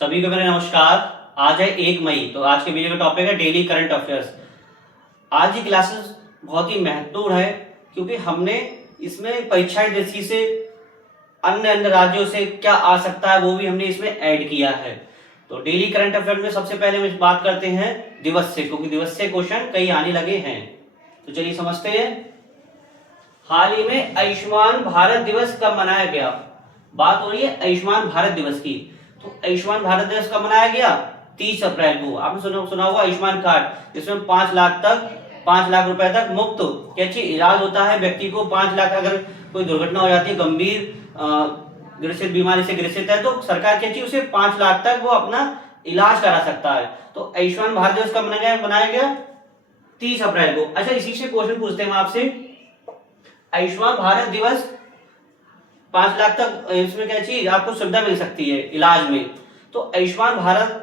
सभी को मेरा नमस्कार। आज है 1 मई, तो आज के वीडियो का टॉपिक है डेली करंट अफेयर्स। आज की क्लासेस बहुत ही महत्वपूर्ण है क्योंकि हमने इसमें परीक्षाएं दृष्टि से अन्य अन्य राज्यों से क्या आ सकता है वो भी हमने इसमें ऐड किया है। तो डेली करंट अफेयर में सबसे पहले हम बात करते हैं दिवस से, क्योंकि दिवस से क्वेश्चन कई आने लगे हैं। तो चलिए समझते हैं। हाल ही में आयुष्मान भारत दिवस कब मनाया गया? बात हो रही है आयुष्मान भारत दिवस की। तो आयुष्मान भारत दिवस कब मनाया गया? 30 अप्रैल को। आपने सुना होगा आयुष्मान कार्ड, जिसमें 5 लाख रुपए तक मुफ्त कैसे इलाज होता है। व्यक्ति को 5 लाख, अगर कोई दुर्घटना हो जाती है, गंभीर ग्रसित बीमारी से ग्रसित है, तो सरकार क्या उसे 5 लाख तक वो अपना इलाज करा सकता है। तो आयुष्मान भारत दिवस कब मनाया गया? 30 अप्रैल को। अच्छा, इसी से क्वेश्चन पूछते हैं आपसे। आयुष्मान भारत दिवस 5 लाख तक इसमें क्या चीज आपको सुविधा मिल सकती है इलाज में। तो आयुष्मान भारत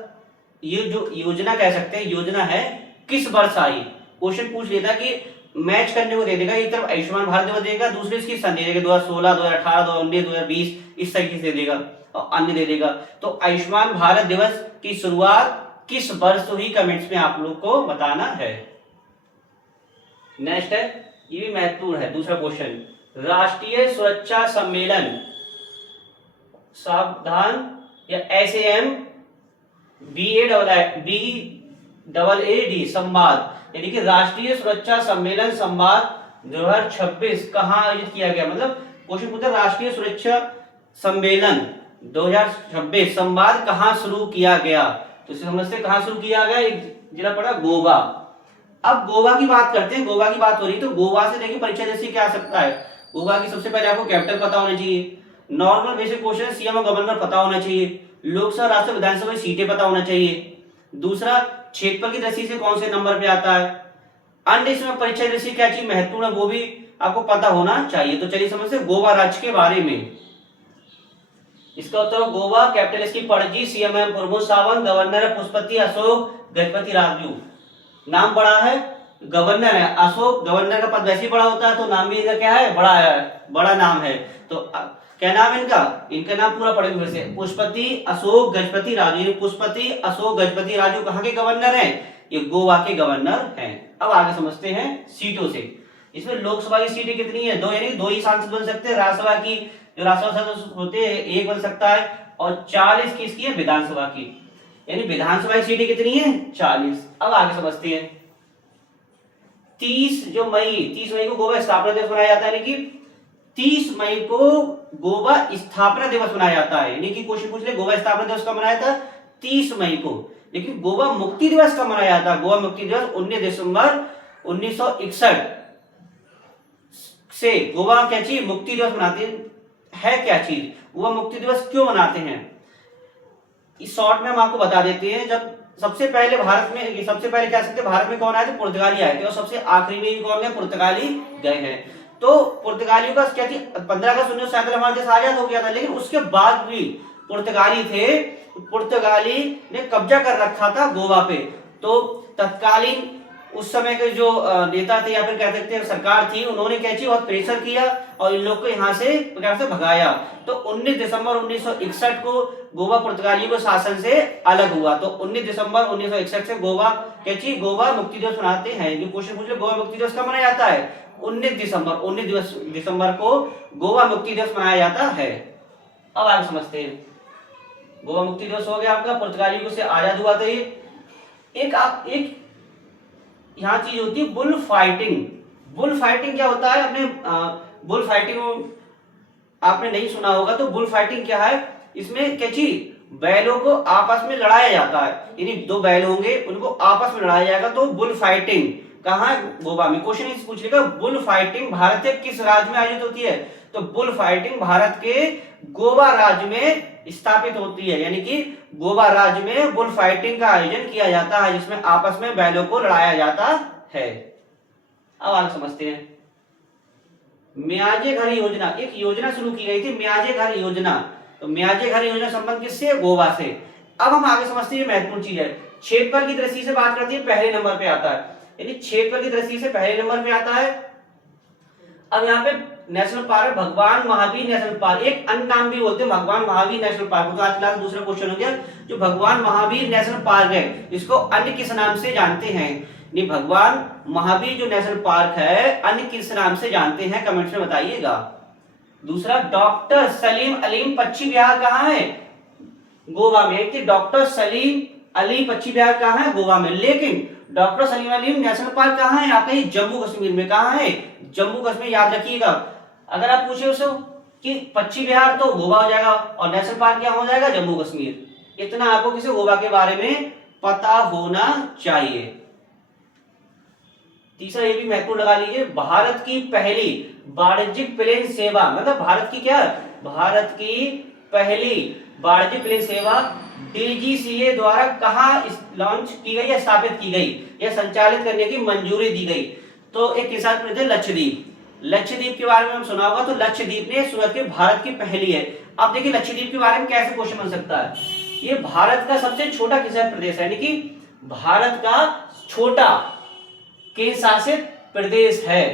ये जो योजना कह सकते हैं, योजना है किस वर्ष आई? क्वेश्चन पूछ लेता कि मैच करने को दे देगा। एक तरफ आयुष्मान भारत दिवस देगा, दूसरे इसकी सन दे देगा 2016, 2018, 2019, 2020, इस तरीके से दे देगा और अन्य दे देगा। तो आयुष्मान भारत दिवस की शुरुआत किस वर्ष हुई? कमेंट्स में आप लोग को बताना है। नेक्स्ट है, ये भी महत्वपूर्ण है, दूसरा क्वेश्चन। राष्ट्रीय सुरक्षा सम्मेलन सावधान या SAM BAAD संवाद, यानी कि राष्ट्रीय सुरक्षा सम्मेलन संवाद 2026 कहां आयोजित किया गया? मतलब क्वेश्चन पूछा राष्ट्रीय सुरक्षा सम्मेलन 2026 संवाद कहां शुरू किया गया? तो इसे समझते कहां शुरू किया गया। एक जिला पड़ा गोवा। अब गोवा की बात करते हैं। गोवा की बात हो रही, तो गोवा से देखिए परीक्षा जैसे क्या आ सकता है। गोवा की सबसे पहले आपको कैपिटल पता होना चाहिए। नॉर्मल बेसिक क्वेश्चन, सीएम और गवर्नर पता होना चाहिए। लोकसभा, राज्यसभा, विधानसभा की सीटें पता होना चाहिए। दूसरा, क्षेत्रफल की दृष्टि से कौन से नंबर पे आता है। अन्य इसमें परीक्षा दृष्टि क्या चीज महत्वपूर्ण है वो भी आपको पता होना चाहिए। तो चलिए समझते हैं गोवा राज्य के बारे में। इसका उत्तर गोवा, कैपिटल इसकी पणजी, सीएम है प्रमोद सावंत, गवर्नर है पुष्पति अशोक गजपति राजू। नाम बड़ा है, गवर्नर है अशोक। गवर्नर का पद वैसे ही बड़ा होता है, तो नाम भी इनका क्या है? बड़ा है, बड़ा नाम है। तो क्या नाम है इनका नाम पूरा पढ़ेंगे फिर से। पुष्पति अशोक गजपति राजू। पुष्पति अशोक गजपति राजू कहाँ के गवर्नर हैं? ये गोवा के गवर्नर हैं। अब आगे समझते हैं सीटों से। इसमें लोकसभा की सीटें कितनी है? 2, यानी 2 ही सांसद बन सकते हैं। राज्यसभा की जो राज्यसभा सदस्य होते हैं 1 बन सकता है, और 40 किसकी है? विधानसभा की। यानी विधानसभा की सीटें कितनी है? 40। अब आगे समझते हैं। 30 मई को गोवा स्थापना दिवस मनाया जाता है, यानी कि 30 मई को गोवा स्थापना दिवस मनाया जाता है। यानी कि क्वेश्चन पूछ ले गोवा स्थापना दिवस कब मनाया था? 30 मई को। लेकिन गोवा मुक्ति दिवस कब मनाया जाता है? गोवा मुक्ति दिवस 19 दिसंबर 1961 से गोवा क्या चीज मुक्ति दिवस मनाते हैं। क्या चीज गोवा मुक्ति दिवस क्यों मनाते हैं? इस शॉर्ट में हम आपको बता देते हैं। जब सबसे पहले भारत में, सबसे पहले कह सकते हैं भारत में कौन आए थे? पुर्तगाली आए थे। और सबसे आखिरी में भी कौन गए? पुर्तगाली गए हैं। तो पुर्तगालियों का क्या थी? 15 अगस्त 1947 हमारा देश आजाद हो गया था, लेकिन उसके बाद भी पुर्तगाली थे, पुर्तगाली ने कब्जा कर रखा था गोवा पे। तो तत्कालीन उस समय के जो नेता थे या फिर कह सकते हैं सरकार थी, उन्होंने क्या किया? बहुत प्रेशर किया और इन लोग को यहाँ से भगाया। तो 19 दिसंबर 1961 को गोवा पुर्तगालियों के शासन से अलग हुआ। तो 19 दिसंबर 1961 से गोवा क्या चीज गोवा मुक्ति दिवस मनाते हैं। जो क्वेश्चन पूछ ले गोवा मुक्ति दिवस कब मनाया जाता है? 19 दिसंबर को गोवा मुक्ति दिवस मनाया जाता है। अब आगे समझते हैं। गोवा मुक्ति दिवस हो गया आपका, पुर्तगालियों से आजाद हुआ था ये। एक यहाँ चीज होती है बुल फाइटिंग। बुल फाइटिंग क्या होता है? अपने बुल फाइटिंग आपने नहीं सुना होगा। तो बुल फाइटिंग क्या है? इसमें क्या चीज बैलों को आपस में लड़ाया जाता है। यानी 2 बैल होंगे, उनको आपस में लड़ाया जाएगा। तो बुल फाइटिंग कहाँ? गोवा में। क्वेश्चन इस पूछ लेगा बुल फाइटिंग भारत के किस राज्य में आयोजित होती है? तो बुल फाइटिंग भारत के गोवा राज्य में स्थापित होती है। यानी कि गोवा राज्य में बुल फाइटिंग का आयोजन किया जाता है, जिसमें आपस में बैलों को लड़ाया जाता है। अब आगे समझते हैं। म्याजे घर योजना, एक योजना शुरू की गई थी, म्याजे घर योजना। तो म्याजे घर योजना संबंध किससे? गोवा से। अब हम आगे समझते हैं, महत्वपूर्ण चीज है। क्षेत्रफल की दृष्टि से बात करती है, पहले नंबर पे आता है। यानी क्षेत्रफल की दृष्टि से पहले नंबर पे आता है। अब यहाँ पे नेशनल पार्क भगवान महावीर नेशनल पार्क, एक अन्य नाम भी बोलते हैं भगवान महावीर नेशनल पार्क। तो आज क्लास दूसरा क्वेश्चन हो गया, जो भगवान महावीर नेशनल पार्क है इसको अन्य किस नाम से जानते हैं? नहीं, भगवान महावीर जो नेशनल पार्क है अन्य किस नाम से जानते हैं, कमेंट्स में बताइएगा। दूसरा, डॉक्टर सलीम अलीम पक्षी विहार कहाँ है? गोवा में। कि डॉक्टर सलीम अली पक्षी विहार कहाँ है? गोवा में। लेकिन doctor Salim Ali national park कहाँ है? आपका ये जम्मू कश्मीर में। कहाँ है? जम्मू कश्मीर, याद रखिएगा। अगर आप पूछे उससे कि पक्षी विहार तो गोवा हो जाएगा और नेशनल पार्क क्या हो जाएगा? जम्मू कश्मीर। इतना आपको किसी गोवा के बारे में पता होना चाहिए। तीसरा, ये भी महत्वपूर्ण लगा लीजिए, भारत की पहली वाणिज्यिक प्लेन सेवा, मतलब भारत की क्या? भारत की पहली वाणिज्यिक प्लेन सेवा डीजीसीए द्वारा कहाँ लॉन्च की गई या स्थापित की गई या संचालित करने की मंजूरी दी गई? तो एक किसान प्रदेश है लक्षद्वीप। लक्षद्वीप के बारे में हम सुना होगा, तो लक्षद्वीप ने सूरत के भारत की पहली है। अब देखिए लक्षद्वीप के बारे में कैसे क्वेश्चन बन सकता है। ये भारत का सबसे छोटा किसान प्रदेश है, यानी कि भारत का छोटा केंद्र शासित प्रदेश है।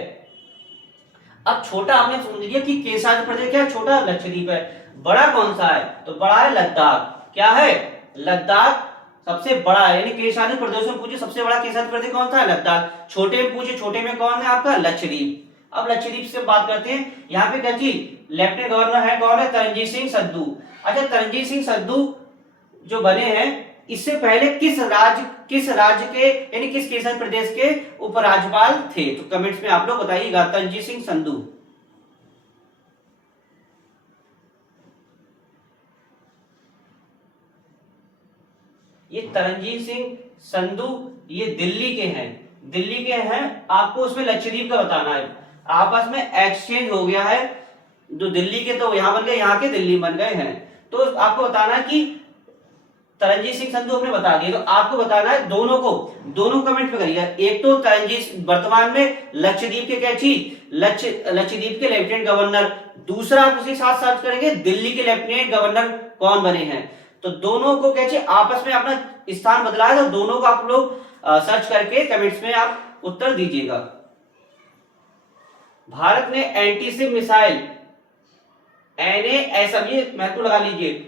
अब छोटा हमने समझ लिया कि केंद्र शासित प्रदेश क्या है? छोटा लक्षद्वीप है। बड़ा कौन सा है? तो बड़ा है लद्दाख। क्या है? लद्दाख सबसे बड़ा है, यानी केंद्र शासित प्रदेशों में पूछे सबसे बड़ा केंद्र शासित प्रदेश कौन सा है? लद्दाख। छोटे में पूछे छोटे में कौन है आपका? लक्षद्वीप। अब लक्षद्वीप से बात करते हैं। यहाँ पे क्या चीज लेफ्टिनेंट गवर्नर है, कौन है? तरनजीत सिंह संधू। अच्छा, तरनजीत सिंह संधू जो बने हैं, इससे पहले किस राज्य के यानी किस केंद्र शासित प्रदेश के उपराज्यपाल थे? तो कमेंट्स में आप लोग बताइएगा। तरनजीत सिंह संधू। ये तरनजीत सिंह संधू ये दिल्ली के हैं, दिल्ली के हैं। आपको उसमें लक्षद्वीप का बताना है। आपस में एक्सचेंज हो गया है, जो दिल्ली के तो यहां बन गए, यहाँ के दिल्ली बन गए हैं। तो आपको बताना है कि तरनजीत सिंह संधू हमने बता दिया, तो आपको बताना है दोनों को, दोनों कमेंट पे करिएगा। एक तो तरनजीत वर्तमान में लक्षद्वीप के क्या चीज लक्षद्वीप के लेफ्टिनेंट गवर्नर, दूसरा आप उसी साथ सर्च करेंगे दिल्ली के लेफ्टिनेंट गवर्नर कौन बने हैं। तो दोनों को क्या चाहिए आपस में अपना स्थान बदला है, तो दोनों को आप लोग सर्च करके कमेंट्स में आप उत्तर दीजिएगा। भारत ने एंटीशिप मिसाइल NASM, ये महत्व लगा लीजिए,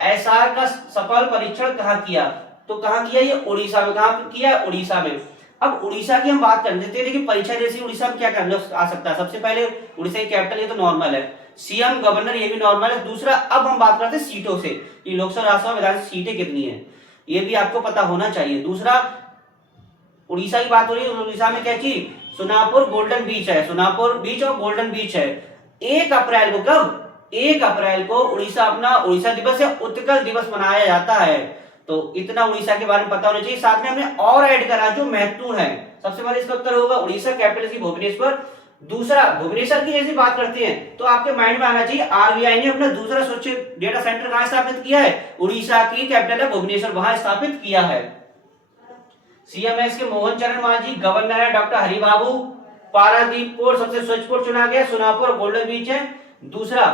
SR का सफल परीक्षण कहाँ किया? तो कहाँ किया? ये उड़ीसा में। कहाँ किया? उड़ीसा में। अब उड़ीसा की हम बात कर लेते हैं। देखिए परीक्षा जैसी उड़ीसा में क्या करना आ सकता है। सबसे पहले उड़ीसा की कैपिटल, ये तो नॉर्मल है। सीएम गवर्नर ये भी नॉर्मल है। दूसरा, अब हम बात करते हैं सीटों से कि लोकसभा राज्यसभा विधानसभा सीटें कितनी है, ये भी आपको पता होना चाहिए। दूसरा, उड़ीसा की बात हो रही है, उड़ीसा में क्या चीज सोनापुर गोल्डन बीच है, सोनापुर बीच और गोल्डन बीच है। 1 अप्रैल को, कब? 1 अप्रैल को उड़ीसा अपना उड़ीसा दिवस या उत्कल दिवस मनाया जाता है। तो इतना उड़ीसा के बारे में पता होना चाहिए। साथ में हमने और ऐड करा जो महत्वपूर्ण है। सबसे पहले इसका उत्तर होगा उड़ीसा, कैपिटल इसकी भुवनेश्वर। दूसरा, भुवनेश्वर की जैसी बात करते हैं तो आपके माइंड में आना चाहिए आरबीआई ने अपना दूसरा स्वच्छ डेटा सेंटर कहां स्थापित किया है? उड़ीसा की कैपिटल है भुवनेश्वर, वहां स्थापित किया है। सीएम है इसके मोहन चरण मांझी, गवर्नर है डॉक्टर हरिबाबू। पारादीप पोर्ट सबसे स्वच्छ पोर्ट चुना गया, सोनापुर गोल्डन बीच है। दूसरा,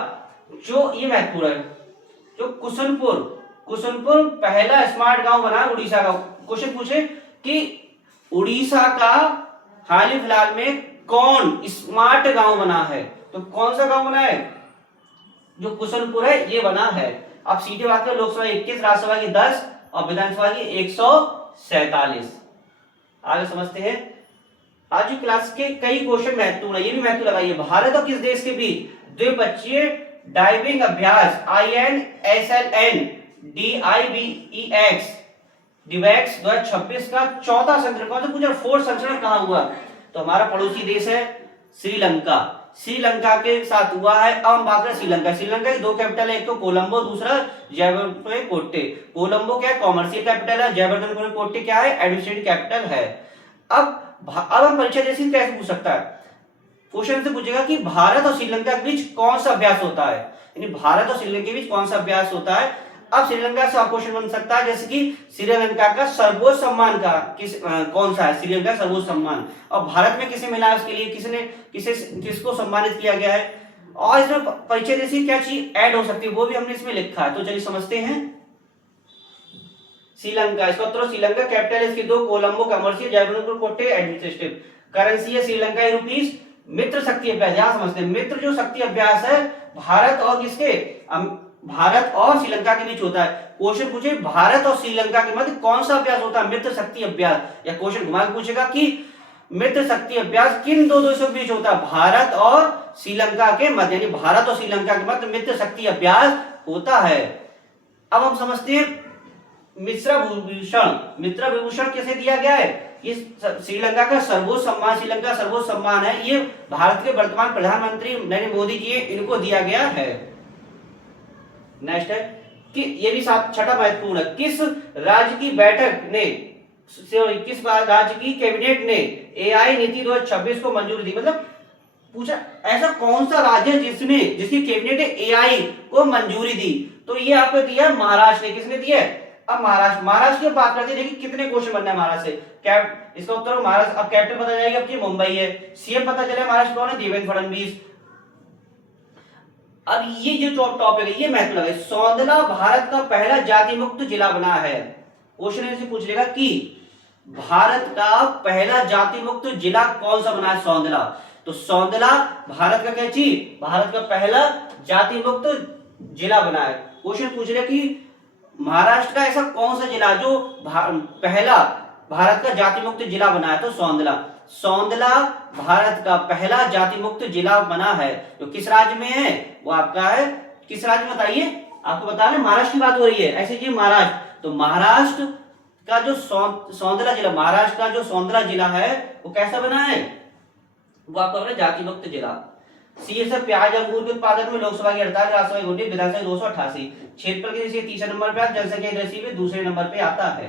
जो ये महत्वपूर्ण है, जो कुसुनपुर पहला स्मार्ट गांव बना उड़ीसा का। क्वेश्चन पूछे कि उड़ीसा का हाल ही फिलहाल में कौन स्मार्ट गांव बना है? तो कौन सा गांव बना है? जो कुसुनपुर है ये बना है। अब सीटें बात करें, लोकसभा 21, राज्यसभा की 10 और विधानसभा की 147। आगे समझते हैं। आज की क्लास के कई क्वेश्चन महत्वपूर्ण है, ये भी महत्व लगाइए। भारत और किस देश के बीच द्विपक्षीय डाइविंग अभ्यास INSLN DIVEX 2026 का चौथा संस्करण कौन सा पूछा? 4th संस्करण कहाँ हुआ? तो हमारा पड़ोसी देश है श्रीलंका। श्रीलंका के साथ हुआ है। अब हम बात करें श्रीलंका। श्रीलंका की 2 कैपिटल है, एक तो कोलंबो, दूसरा जयवर्धन। कोलंबो क्या है? कॉमर्शियल कैपिटल है। जयवर्धन क्या है? एडमिनिस्ट्रेटिव कैपिटल है। अब हम परीक्षा जैसी कैसे पूछ सकता है? क्वेश्चन से पूछेगा कि भारत और श्रीलंका के बीच कौन सा अभ्यास होता है, यानी भारत और श्रीलंका के बीच कौन सा अभ्यास होता है। अब श्रीलंका से क्वेश्चन बन सकता है जैसे कि श्रीलंका का सर्वोच्च सम्मान का कौन सा है? श्रीलंका का सर्वोच्च सम्मान। और भारत में किसे मिला है, उसके लिए किसको सम्मानित किया गया है। और इसमें परिचय जैसी क्या चीज ऐड हो सकती है वो भी हमने इसमें लिखा है। तो चलिए समझते हैं। श्रीलंका, इसका उत्तर श्रीलंका, कैपिटल इसकी 2 Colombo commercial, Jaivardhan administrative. Currency है श्रीलंका रुपीस। मित्र शक्ति अभ्यास, यहां समझते हैं मित्र जो शक्ति अभ्यास है भारत और किसके, भारत और श्रीलंका के बीच होता है। क्वेश्चन पूछे भारत और श्रीलंका के मध्य कौन सा अभ्यास होता है, मित्र शक्ति अभ्यास, या क्वेश्चन घुमा के पूछेगा कि मित्र शक्ति अभ्यास किन दो देशों के बीच होता है, भारत और श्रीलंका के मध्य, यानी भारत और श्रीलंका के मध्य मित्र शक्ति अभ्यास होता है। अब हम समझते हैं मित्र विभूषण, मित्र विभूषण कैसे दिया गया है, ये श्रीलंका का सर्वोच्च सम्मान, श्रीलंका का सर्वोच्च सम्मान है, ये भारत के वर्तमान प्रधानमंत्री नरेंद्र मोदी जी इनको दिया गया है। नेक्स्ट है कि ये भी छठा महत्वपूर्ण है, किस राज्य की बैठक ने, किस राज्य की कैबिनेट ने एआई नीति 2026 को मंजूरी दी, मतलब पूछा ऐसा कौन सा राज्य है जिसकी कैबिनेट ने एआई को मंजूरी दी, तो ये आपको दिया महाराष्ट्र ने, किसने दिया है, अब महाराष्ट्र की बात करते हैं, देखिए कितने क्वेश्चन बनना है महाराष्ट्र से, इसका उत्तर महाराष्ट्र, अब कैपिटल पता जाएगा आपकी मुंबई है, सीएम पता चले महाराष्ट्र कौन है, देवेंद्र फडणवीस। अब ये जो टॉपिक है ये महत्व लगे, सौंदला भारत का पहला जाति मुक्त जिला बना है। क्वेश्चन ऐसे पूछ लेगा कि भारत का पहला जाति मुक्त जिला कौन सा बना है, सौंदला, तो सौंदला भारत का क्या चीज, भारत का पहला जाति मुक्त जिला बना है। क्वेश्चन पूछ रहे कि महाराष्ट्र का ऐसा कौन सा जिला जो पहला भारत का जाति मुक्त जिला बना है, तो सौंदला, सौंदला भारत का पहला जाति मुक्त जिला बना है, जो किस राज्य में है, वो आपका है, किस राज्य में बताइए, आपको बता रहे महाराष्ट्र की बात हो रही है, ऐसे जी महाराष्ट्र, तो महाराष्ट्र का जो सौंदला जिला, महाराष्ट्र का जो सौंदला जिला है वो कैसा बना है, वो आपका बना जाति मुक्त जिला। सी सर प्याज अंगूर के उत्पादन में लोकसभा की 48, राज्यसभा की 29, विधानसभा 288, क्षेत्रफल के तीसरे नंबर पे आता है, जनसंख्या की दृष्टि में दूसरे नंबर पे आता है,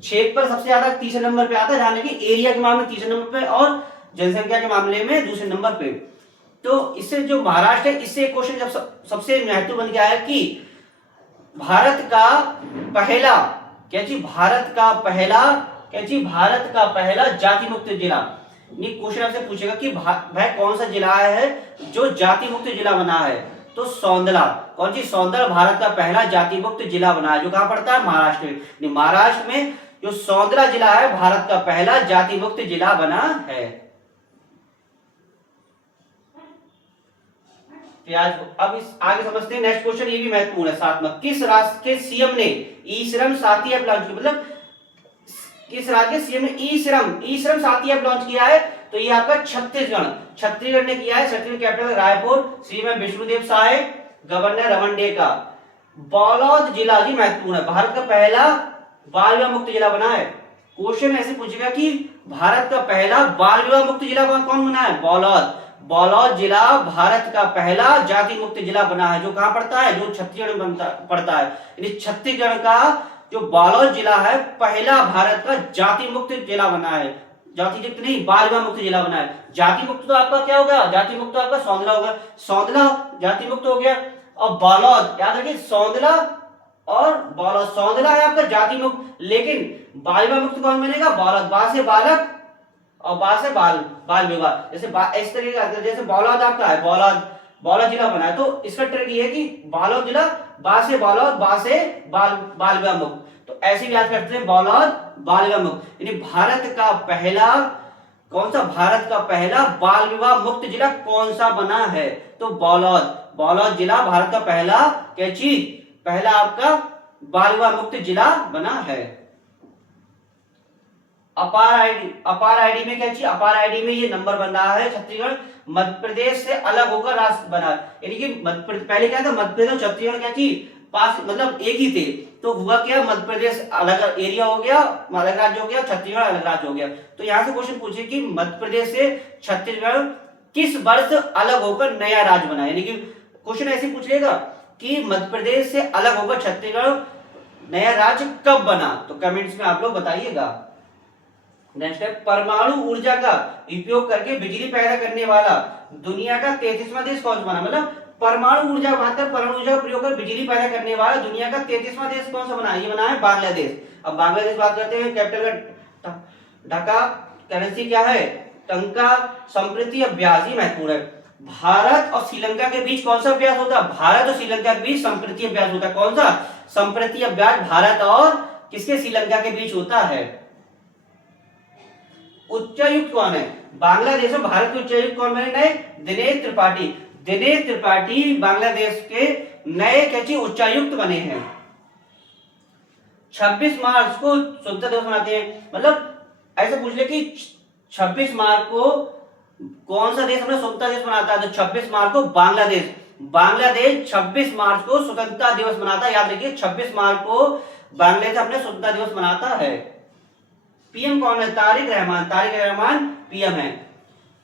क्षेत्रफल सबसे ज्यादा तीसरे नंबर पे आता है, ध्यान रखिए एरिया के मामले में तीसरे नंबर पे और जनसंख्या के मामले में दूसरे नंबर पे। तो इससे जो महाराष्ट्र है, इससे क्वेश्चन जब सबसे महत्व बन गया है कि भारत का पहला क्या चीज, भारत का पहला क्या चीज, भारत का पहला जाति मुक्त जिला, क्वेश्चन आपसे पूछेगा कि भाई कौन सा जिला है जो जाति मुक्त जिला बना है, तो सौंदला, कौन सी, सौंदला भारत का पहला जाति मुक्त जिला बना है, जो कहां पड़ता है, महाराष्ट्र में, महाराष्ट्र में जो सौंदला जिला है भारत का पहला जाति मुक्त जिला बना है। अब इस आगे समझते हैं नेक्स्ट क्वेश्चन, ये भी महत्वपूर्ण है, सातवां, किस राज्य के सीएम ने ई श्रम साथी ऐप लॉन्च किया, मतलब किस राज्य के सीएम ने ई श्रम साथी ऐप लॉन्च किया है, तो ये आपका छत्तीसगढ़ ने किया है, Chhattisgarh capital Raipur, CM Vishnu Deo Sai, governor Raman Deka. Balod जिला जी महत्वपूर्ण है, भारत का पहला बाल विवाह मुक्त जिला बना है। क्वेश्चन ऐसे पूछेगा कि भारत का पहला बाल विवाह मुक्त जिला कौन बना है, बालोद, बालोद जिला भारत का पहला जाति मुक्त जिला बना है, जो कहां पड़ता है, जो छत्तीसगढ़ में पड़ता है, यानी छत्तीसगढ़ का जो बालोद जिला है पहला भारत का जाति मुक्त जिला बना है, जाति मुक्त नहीं बाल विवाह मुक्त जिला बना है। जाति मुक्त तो आपका क्या होगा, जाति मुक्त तो आपका सौंदला होगा, सौंदला जाति मुक्त हो गया, और बालोद याद रखिए सौंदला और बालोद, सौंदला है आपका जाति मुक्त, लेकिन बाल विवाह मुक्त कौन बनेगा, बालोद, बा से बालक और बा से बाल विवाह, जैसे इस तरीके का, जैसे बालोद आपका है, बालोद जिला बना है, तो इसका ट्रिक ये है कि बालोद जिला बा से बालोद, बा से बाल विवाह मुक्त, तो ऐसे भी याद करते हैं बालोद बाल विवाह मुक्त, यानी भारत का पहला कौन सा, भारत का पहला बाल विवाह मुक्त जिला कौन सा बना है, तो बालोद जिला भारत का पहला क्या चीज, पहला आपका बाल विवाह मुक्त जिला बना है। अपार आईडी में क्या चीज, अपार आईडी में ये नंबर बन रहा है, छत्तीसगढ़ मध्य प्रदेश से अलग होकर राष्ट्र बना, यानी कि पहले क्या था, मध्य प्रदेश और छत्तीसगढ़ क्या चीज पास मतलब एक ही थे, तो हुआ क्या, मध्य प्रदेश अलग एरिया हो गया, अलग राज्य हो गया, छत्तीसगढ़ अलग राज्य हो गया। तो यहाँ से क्वेश्चन पूछे कि मध्य प्रदेश से छत्तीसगढ़ किस वर्ष अलग होकर नया राज्य बना, यानी कि क्वेश्चन ऐसे पूछेगा कि मध्य प्रदेश से अलग होकर छत्तीसगढ़ नया राज्य कब बना, तो कमेंट्स में आप लोग बताइएगा। नेक्स्ट है, परमाणु ऊर्जा का उपयोग करके बिजली पैदा करने वाला दुनिया का 33वां देश कौन सा बना, मतलब परमाणु ऊर्जा परमाणु ऊर्जा का प्रयोग कर बिजली पैदा करने वाला दुनिया का 33वां देश कौन सा बना, ये बना है बांग्लादेश। अब बांग्लादेश बात करते हैं, कैपिटल का ढाका, करेंसी क्या है, टंका, संप्रति अभ्यास, ही महत्वपूर्ण है। भारत और श्रीलंका के बीच कौन सा अभ्यास होता है, भारत और श्रीलंका के बीच संप्रति अभ्यास होता है, कौन सा, संप्रति अभ्यास भारत और किसके, श्रीलंका के बीच होता है। उच्चायुक्त कौन है, बांग्लादेश में भारत के उच्चायुक्त कौन बने नए? दिनेश त्रिपाठी। दिनेश त्रिपाठी बांग्लादेश के नए क्या चीज उच्चायुक्त बने हैं। 26 मार्च को स्वतंत्रता दिवस मनाते हैं, मतलब ऐसे पूछ ले कि 26 मार्च को कौन सा देश अपना स्वतंत्रता दिवस मनाता है, तो 26 मार्च को बांग्लादेश। बांग्लादेश 26 मार्च को स्वतंत्रता दिवस मनाता है, याद रखिए 26 मार्च को बांग्लादेश अपने स्वतंत्रता दिवस मनाता है। पीएम कौन है? तारिक रहमान। तारिक रहमान पीएम है।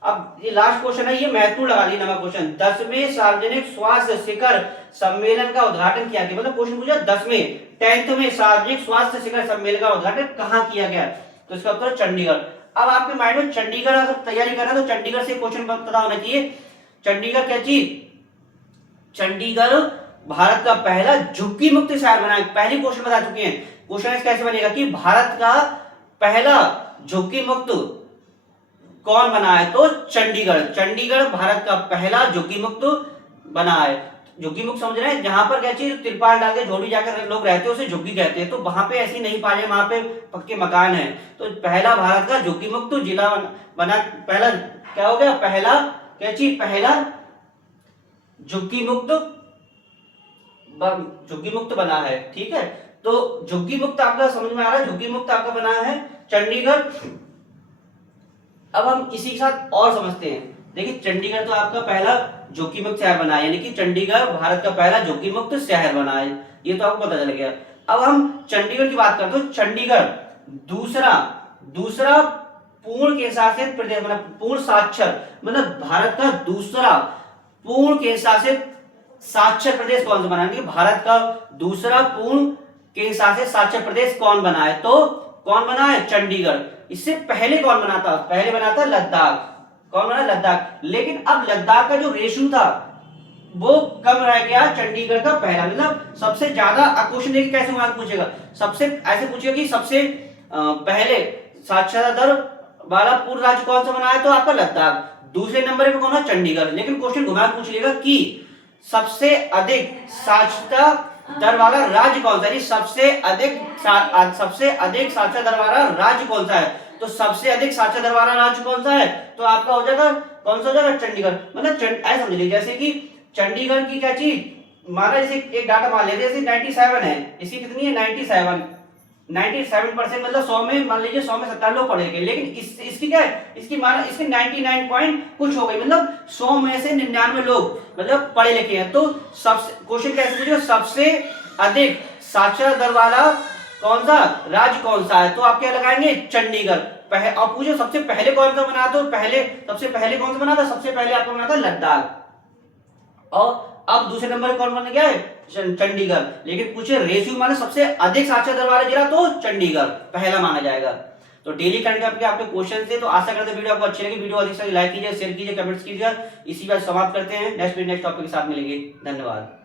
अब ये लास्ट क्वेश्चन है, ये महत्वपूर्ण लगा लीजिए नंबर क्वेश्चन। 10वें सार्वजनिक स्वास्थ्य शिखर सम्मेलन का उद्घाटन किया गया, मतलब क्वेश्चन पूछा 10वें सार्वजनिक स्वास्थ्य शिखर सम्मेलन का उद्घाटन कहां किया गया, तो इसका उत्तर चंडीगढ़। अब आपके माइंड में चंडीगढ़ अगर तैयारी कर रहे हैं तो चंडीगढ़ से क्वेश्चन पता होना चाहिए। चंडीगढ़ क्या चीज? चंडीगढ़ भारत का पहला झुग्गी मुक्त शहर बना है। पहली क्वेश्चन बता चुके हैं। क्वेश्चन कैसे बनेगा कि भारत का पहला झुग्गी मुक्त कौन बना है, तो चंडीगढ़। चंडीगढ़ भारत का पहला झुग्गी मुक्त बना है। झुग्गी मुक्त समझ रहे हैं, जहां पर क्या चीज तिरपाल डाल के झोड़ी जाकर लोग रहते हैं उसे झुग्गी कहते हैं, तो वहां पे ऐसी नहीं पाए, वहां पे पक्के मकान है। तो पहला भारत का झुग्गी मुक्त जिला बना, पहला क्या हो गया, पहला क्या चीज, पहला झुग्गी मुक्त बना है। ठीक है, तो झुग्गी मुक्त आपका समझ में आ रहा है, झुग्गी मुक्त आपका बना है चंडीगढ़। अब हम इसी के साथ और समझते हैं। देखिए चंडीगढ़ तो आपका पहला झुग्गी मुक्त शहर बना है, यानी कि चंडीगढ़ भारत का पहला झुग्गी मुक्त शहर बना है, ये तो आपको पता चल गया। अब हम चंडीगढ़ की बात करते हैं। चंडीगढ़ दूसरा पूर्ण केंद्र शासित प्रदेश, मतलब पूर्ण साक्षर, मतलब भारत का दूसरा पूर्ण केंद्र शासित साक्षर प्रदेश कौन सा बना है? भारत का दूसरा पूर्ण केंद्र शासित साक्षर प्रदेश कौन बना है, तो कौन बना है? चंडीगढ़। इससे पहले कौन बना था? पहले बना था लद्दाख। कौन बना? लद्दाख। लेकिन अब लद्दाख का जो रेशो था वो कम रह गया, चंडीगढ़ का पहला। मतलब सबसे ज्यादा क्वेश्चन देखिए कैसे मार्क पूछेगा, सबसे ऐसे पूछेगा कि सबसे पहले साक्षरता दर वाला पूर्ण राज्य कौन सा बना है, तो आपका लद्दाख। दूसरे नंबर पे कौन है? चंडीगढ़। लेकिन क्वेश्चन घुमा पूछ लेगा कि सबसे अधिक साक्षरता दर वाला राज्य कौन सा है, सबसे अधिक साक्षरता दर वाला राज्य कौन सा है, तो सबसे अधिक साक्षरता दर वाला राज्य कौन सा है, तो आपका हो जाएगा कौन सा हो जाएगा? चंडीगढ़। मतलब ऐसा समझ लीजिए जैसे कि चंडीगढ़ की क्या चीज माना, जैसे एक डाटा मान लेते हैं, जैसे 97 है, इसकी कितनी है? 97%, मतलब 100 में मान लीजिए 100 में 70 लोग पढ़ेंगे, लेकिन इसकी क्या है, इसकी माना इसकी 99 पॉइंट कुछ हो गई, मतलब 100 में से 99 लोग मतलब पढ़े लिखे हैं। तो सबसे क्वेश्चन कैसे पूछेगा, सबसे अधिक साक्षरता दर वाला कौन सा राज्य कौन सा है, तो आप क्या लगाएंगे? चंडीगढ़। और पूछो सबसे पहले कौन सा बना, तो सबसे पहले कौन सा बना था? सबसे पहले आपको बना था लद्दाख। और अब दूसरे नंबर कौन बन गया है? चंडीगढ़। लेकिन पूछे रेशियो माने सबसे अधिक साक्षरता दर वाला जिला, तो चंडीगढ़ पहला माना जाएगा। तो डेली करंट आपके क्वेश्चन थे, तो आशा करते हैं वीडियो आपको अच्छी लगी। वीडियो अधिक से लाइक कीजिए, शेयर कीजिए, कमेंट्स कीजिए। इसी बात समाप्त करते हैं, नेक्स्ट टॉपिक के साथ मिलेंगे। धन्यवाद।